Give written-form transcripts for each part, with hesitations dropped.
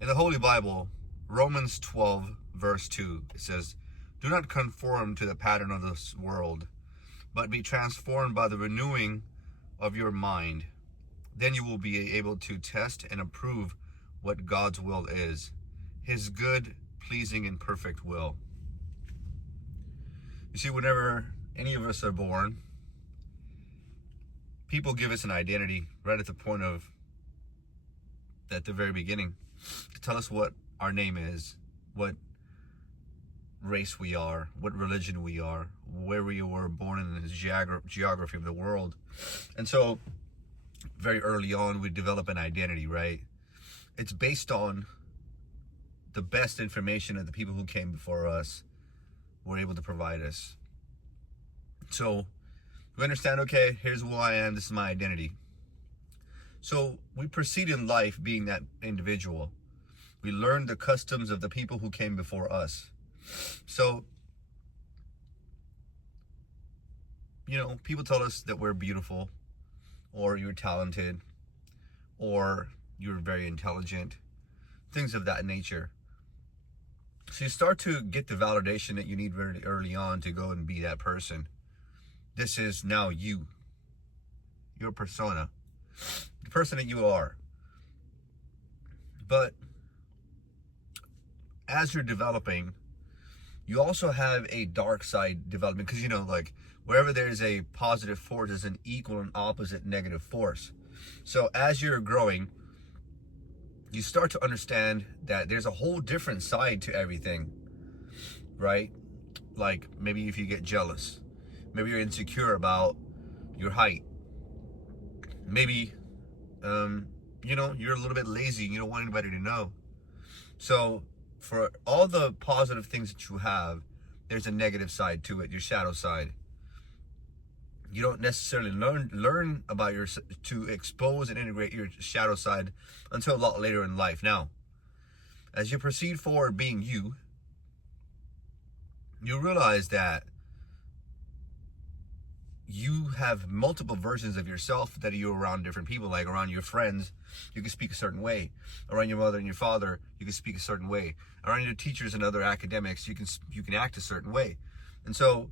In the Holy Bible, Romans 12, verse 2, it says, "Do not conform to the pattern of this world, but be transformed by the renewing of your mind. Then you will be able to test and approve what God's will is, his good, pleasing, and perfect will." You see, whenever any of us are born, people give us an identity right at the point of, at the very beginning, to tell us what our name is, what race we are, what religion we are, where we were born in the geography of the world. And so very early on, we develop an identity, right? It's based on the best information that the people who came before us were able to provide us. So we understand, okay, here's who I am, this is my identity. So we proceed in life being that individual. We learn the customs of the people who came before us. So, people tell us that we're beautiful, or you're talented, or you're very intelligent, things of that nature. So you start to get the validation that you need very early on to go and be that person. This is now you, your persona, the person that you are. But as you're developing, you also have a dark side development, because like wherever there's a positive force, there's an equal and opposite negative force. So as you're growing, you start to understand that there's a whole different side to everything, right? Like maybe if you get jealous, maybe you're insecure about your height, maybe you're a little bit lazy and you don't want anybody to know. So for all the positive things that you have, there's a negative side to it, your shadow side. You don't necessarily learn about to expose and integrate your shadow side until a lot later in life. Now, as you proceed forward being you realize that you have multiple versions of yourself that you're around different people. Like around your friends, you can speak a certain way. Around your mother and your father, you can speak a certain way. Around your teachers and other academics, you can act a certain way. And so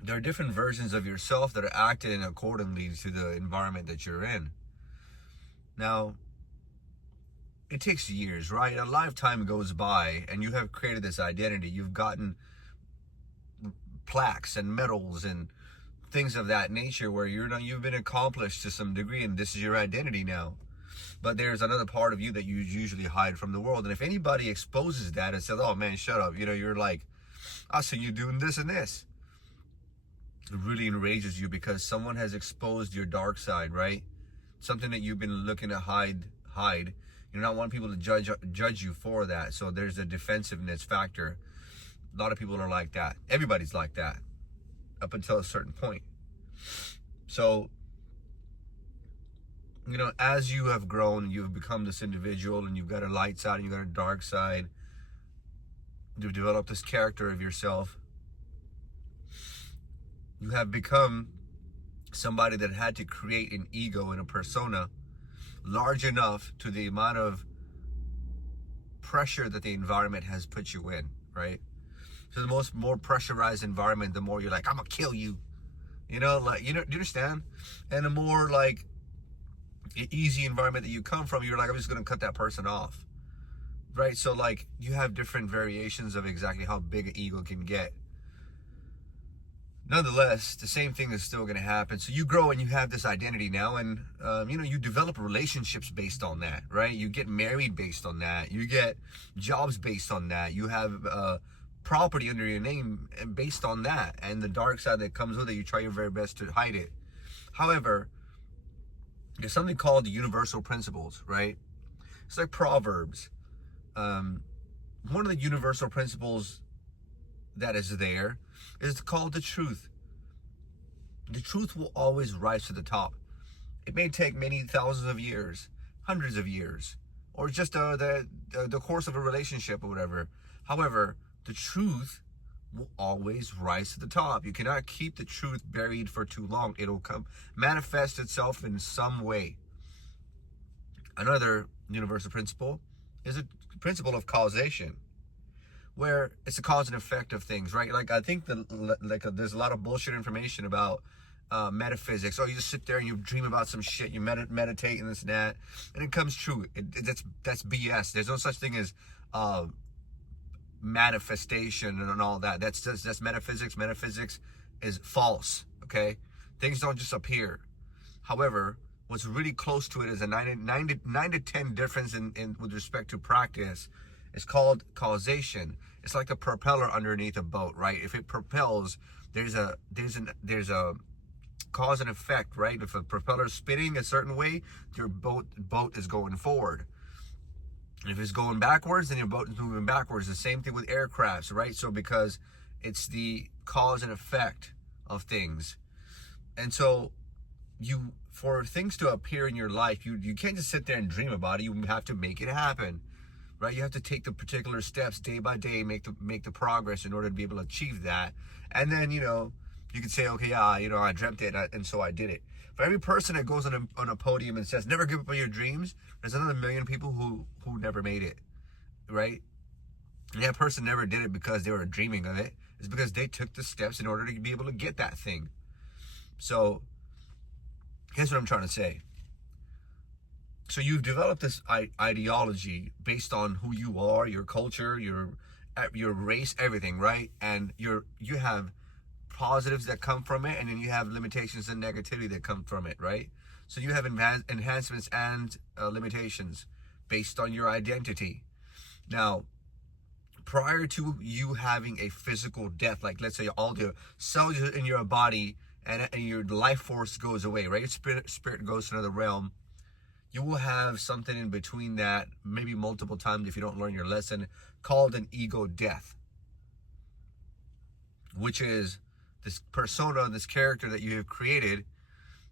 there are different versions of yourself that are acting accordingly to the environment that you're in. Now, it takes years, right? A lifetime goes by and you have created this identity. You've gotten plaques and medals and things of that nature where you've been accomplished to some degree, and this is your identity now. But there's another part of you that you usually hide from the world. And if anybody exposes that and says, "Oh man, shut up," you're like, "I see you doing this and this," it really enrages you because someone has exposed your dark side, right? Something that you've been looking to hide. You don't want people to judge you for that. So there's a defensiveness factor. A lot of people are like that. Everybody's like that up until a certain point. So, as you have grown, you've become this individual, and you've got a light side and you've got a dark side. You've developed this character of yourself. You have become somebody that had to create an ego and a persona large enough to the amount of pressure that the environment has put you in, right? So the more pressurized environment, the more you're like, "I'm gonna kill you," do you understand? And the more like easy environment that you come from, you're like, "I'm just gonna cut that person off," right? So like you have different variations of exactly how big an ego can get. Nonetheless, the same thing is still going to happen. So you grow and you have this identity now, and you develop relationships based on that, right? You get married based on that. You get jobs based on that. You have property under your name based on that, and the dark side that comes with it, you try your very best to hide it. However, there's something called the universal principles, right? It's like Proverbs. One of the universal principles that is there is called the truth. The truth will always rise to the top. It may take many thousands of years, hundreds of years, or just the course of a relationship or whatever. However, the truth will always rise to the top. You cannot keep the truth buried for too long. It'll manifest itself in some way. Another universal principle is a principle of causation, where it's a cause and effect of things, right? Like I think there's a lot of bullshit information about metaphysics. Oh, you just sit there and you dream about some shit, you meditate and this and that, and it comes true. That's BS. There's no such thing as manifestation and all that. That's metaphysics. Metaphysics is false. Okay, things don't just appear. However, what's really close to it is a 9 to 10 difference in with respect to practice. It's called causation. It's like a propeller underneath a boat, right? If it propels, there's a cause and effect, right? If a propeller is spinning a certain way, your boat is going forward. And if it's going backwards, then your boat is moving backwards. The same thing with aircrafts, right? So because it's the cause and effect of things. And so for things to appear in your life, you can't just sit there and dream about it. You have to make it happen, right? You have to take the particular steps day by day, make the progress in order to be able to achieve that. And then, you can say, okay, yeah, I dreamt it, and so I did it. For every person that goes on a podium and says, never give up on your dreams, there's another million people who never made it, right? And that person never did it because they were dreaming of it. It's because they took the steps in order to be able to get that thing. So here's what I'm trying to say. So you've developed this ideology based on who you are, your culture, your race, everything, right? And you have positives that come from it, and then you have limitations and negativity that come from it, right? So you have enhancements and limitations based on your identity. Now, prior to you having a physical death, like let's say all the cells in your body and your life force goes away, right? Your spirit goes to another realm. You will have something in between that, maybe multiple times if you don't learn your lesson, called an ego death, which is this persona, this character that you have created,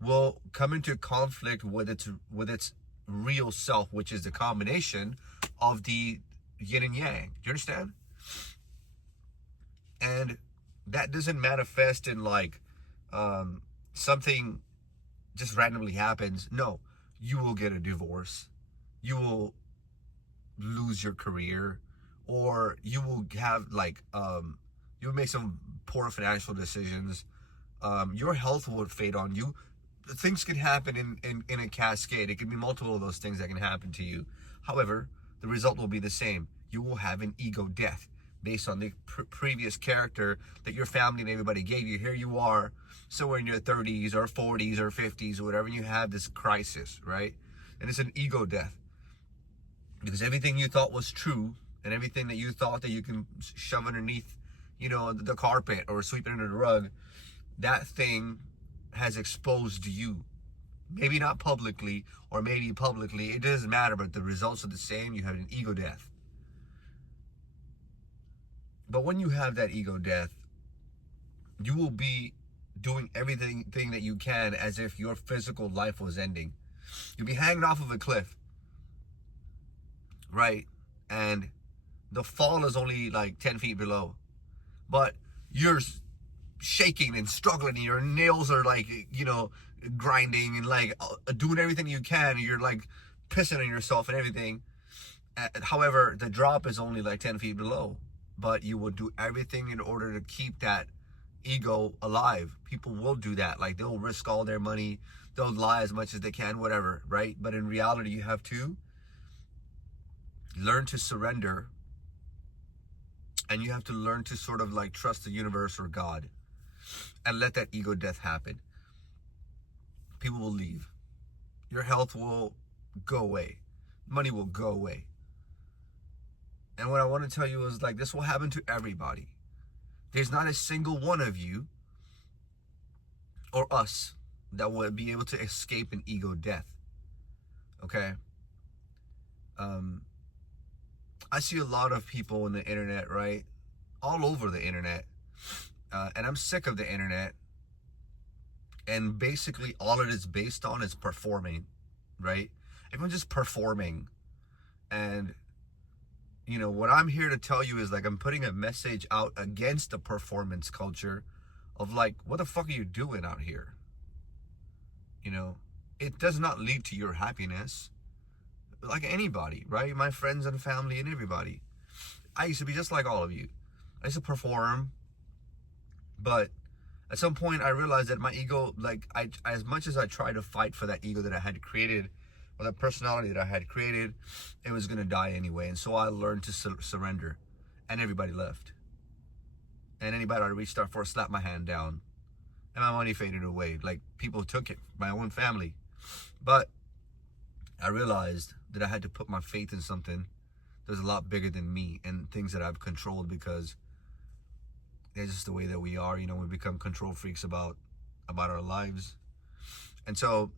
will come into conflict with its real self, which is the combination of the yin and yang. Do you understand? And that doesn't manifest in like something just randomly happens. No, you will get a divorce, you will lose your career, or you will have like you'll make some poor financial decisions. Your health will fade on you. Things can happen in a cascade. It can be multiple of those things that can happen to you. However, the result will be the same. You will have an ego death based on the previous character that your family and everybody gave you. Here you are, somewhere in your 30s or 40s or 50s or whatever, and you have this crisis, right? And it's an ego death. Because everything you thought was true, and everything that you thought that you can shove underneath, the carpet or sweep it under the rug, that thing has exposed you. Maybe not publicly, or maybe publicly, it doesn't matter, but the results are the same. You have an ego death. But when you have that ego death, you will be doing everything that you can as if your physical life was ending. You'll be hanging off of a cliff, right? And the fall is only like 10 feet below, but you're shaking and struggling, and your nails are like, grinding and like doing everything you can, and you're like pissing on yourself and everything. However, the drop is only like 10 feet below, but you will do everything in order to keep that ego alive. People will do that. Like, they'll risk all their money, they'll lie as much as they can, whatever, right? But in reality, you have to learn to surrender, and you have to learn to sort of like trust the universe or God, and let that ego death happen. People will leave. Your health will go away. Money will go away. And what I want to tell you is, like, this will happen to everybody. There's not a single one of you or us that will be able to escape an ego death. Okay? I see a lot of people on the internet, right? All over the internet. And I'm sick of the internet. And basically all it is based on is performing, right? Everyone's just performing. And what I'm here to tell you is, like, I'm putting a message out against the performance culture of, like, what the fuck are you doing out here? It does not lead to your happiness. like anybody, right? My friends and family and everybody. I used to be just like all of you. I used to perform, but at some point I realized that my ego, like as much as I tried to fight for that ego that I had created, or that personality that I had created, it was gonna die anyway. And so I learned to surrender, and everybody left. And anybody I reached out for slapped my hand down, and my money faded away. Like, people took it, my own family. But I realized that I had to put my faith in something that was a lot bigger than me, and things that I've controlled, because that's just the way that we are. You know, we become control freaks about our lives. And so,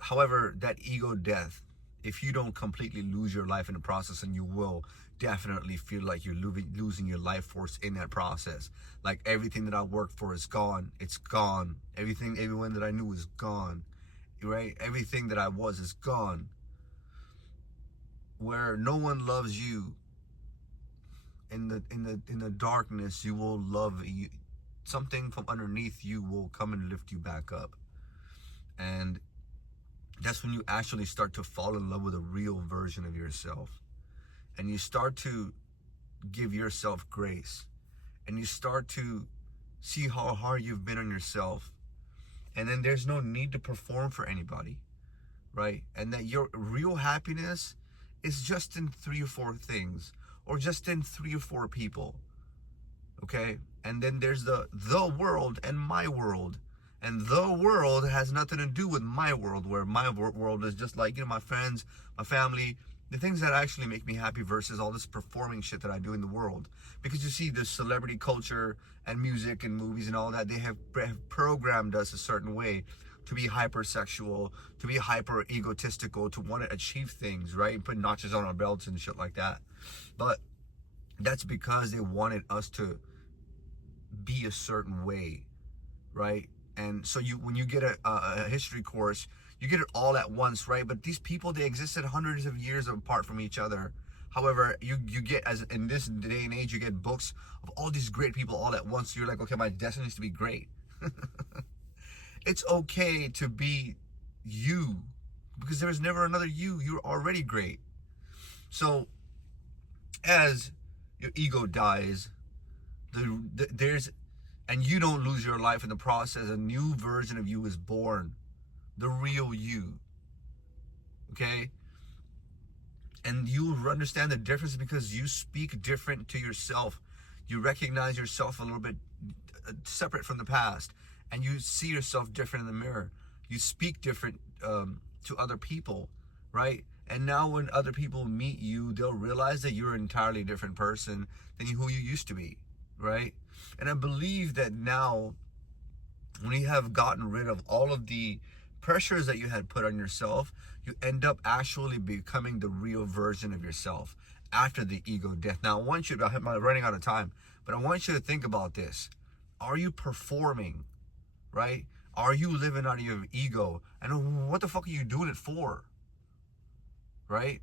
however, that ego death, if you don't completely lose your life in the process, and you will definitely feel like you're losing your life force in that process. Like, everything that I worked for is gone. It's gone. Everyone that I knew is gone, right? Everything that I was is gone. Where no one loves you, in the darkness, you will love you. Something from underneath you will come and lift you back up. And that's when you actually start to fall in love with a real version of yourself. And you start to give yourself grace. And you start to see how hard you've been on yourself. And then there's no need to perform for anybody, right? And that your real happiness is just in 3 or 4 things, or just in 3 or 4 people, okay? And then there's the world and my world. And the world has nothing to do with my world, where my world is just like, you know, my friends, my family, the things that actually make me happy, versus all this performing shit that I do in the world. Because you see, this celebrity culture and music and movies and all that, they have programmed us a certain way to be hypersexual, to be hyper egotistical, to want to achieve things, right? And put notches on our belts and shit like that. But that's because they wanted us to be a certain way, right? And so when you get a history course, you get it all at once, right? But these people, they existed hundreds of years apart from each other. However, you get, as in this day and age, you get books of all these great people all at once. So you're like, okay, my destiny is to be great. It's okay to be you, because there's never another you. You're already great. So as your ego dies, and you don't lose your life in the process, a new version of you is born. The real you. Okay? And you understand the difference, because you speak different to yourself. You recognize yourself a little bit separate from the past. And you see yourself different in the mirror. You speak different to other people, right? And now when other people meet you, they'll realize that you're an entirely different person than who you used to be, right? And I believe that now, when you have gotten rid of all of the pressures that you had put on yourself, you end up actually becoming the real version of yourself after the ego death. Now, I want you to, I'm running out of time, but I want you to think about this. Are you performing, right? Are you living out of your ego? And what the fuck are you doing it for? Right?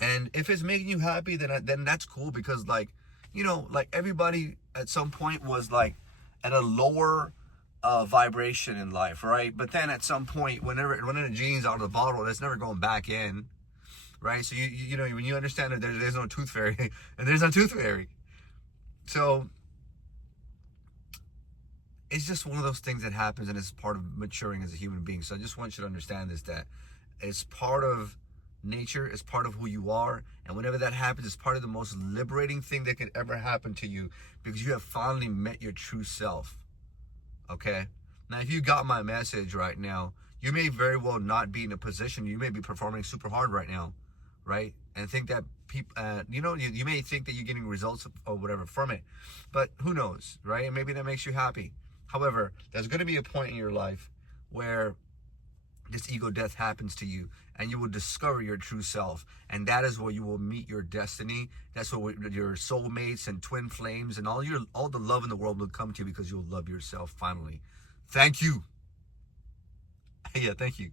And if it's making you happy, then that's cool, because, like, you know, like, everybody at some point was like at a lower vibration in life, right? But then at some point, whenever the genie's out of the bottle, it's never going back in, right? So you know, when you understand that there's no tooth fairy, and there's no tooth fairy, so it's just one of those things that happens, and it's part of maturing as a human being. So I just want you to understand this, that it's part of nature, it's part of who you are, and whenever that happens, it's part of the most liberating thing that could ever happen to you, because you have finally met your true self. Okay? Now, if you got my message right now, you may very well not be in a position, you may be performing super hard right now, right? And think that people, you know, you may think that you're getting results or whatever from it, but who knows, right? And maybe that makes you happy. However, there's going to be a point in your life where this ego death happens to you, and you will discover your true self, and that is where you will meet your destiny. That's where your soulmates and twin flames and all the love in the world will come to you, because you'll love yourself finally. Thank you. Yeah, thank you.